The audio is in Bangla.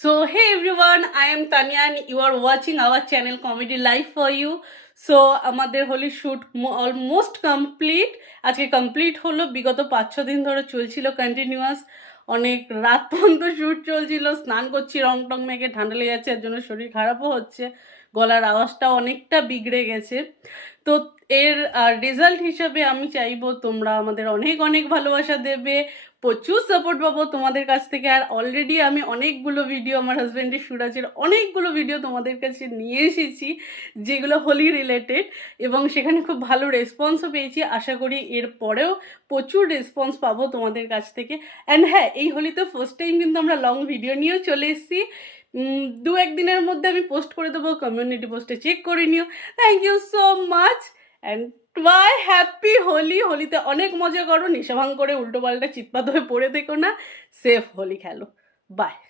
So hey everyone, I am Tanya and you are watching our channel Comedy Life for You. So আমাদের হোলি শ্যুট অলমোস্ট কমপ্লিট। আজকে কমপ্লিট হলো। বিগত 5-6 দিন ধরে চলছিল কন্টিনিউয়াস, অনেক রাত পর্যন্ত শ্যুট চলছিল। স্নান করছি রং টং মেখে, ঠান্ডা লেগে যাচ্ছে, এর জন্য শরীর খারাপও হচ্ছে, গলার আওয়াজটাও অনেকটা বিগড়ে গেছে। তো এর রেজাল্ট হিসাবে আমি চাইবো তোমরা আমাদের অনেক অনেক ভালোবাসা দেবে, প্রচুর সাপোর্ট পাবো তোমাদের কাছ থেকে। আর অলরেডি আমি অনেকগুলো ভিডিও, আমার হাজব্যান্ডের সুরাজের অনেকগুলো ভিডিও তোমাদের কাছে নিয়ে এসেছি যেগুলো হোলি রিলেটেড, এবং সেখানে খুব ভালো রেসপন্সও পেয়েছি। আশা করি এর পরেও প্রচুর রেসপন্স পাবো তোমাদের কাছ থেকে। অ্যান্ড হ্যাঁ, এই হোলিতে ফার্স্ট টাইম কিন্তু আমরা লং ভিডিও নিয়েও চলে এসেছি। 2-1 দিনের মধ্যে আমি পোস্ট করে দেবো, কমিউনিটি পোস্টে চেক করে নিও। Thank you so much and bye, happy Holi. হোলিতে অনেক মজা করো, নেশা ভাঙ করে উল্টো পাল্টা চিৎপাত হয়ে পড়ে থেকো না, সেফ হোলি খেলো। বাই।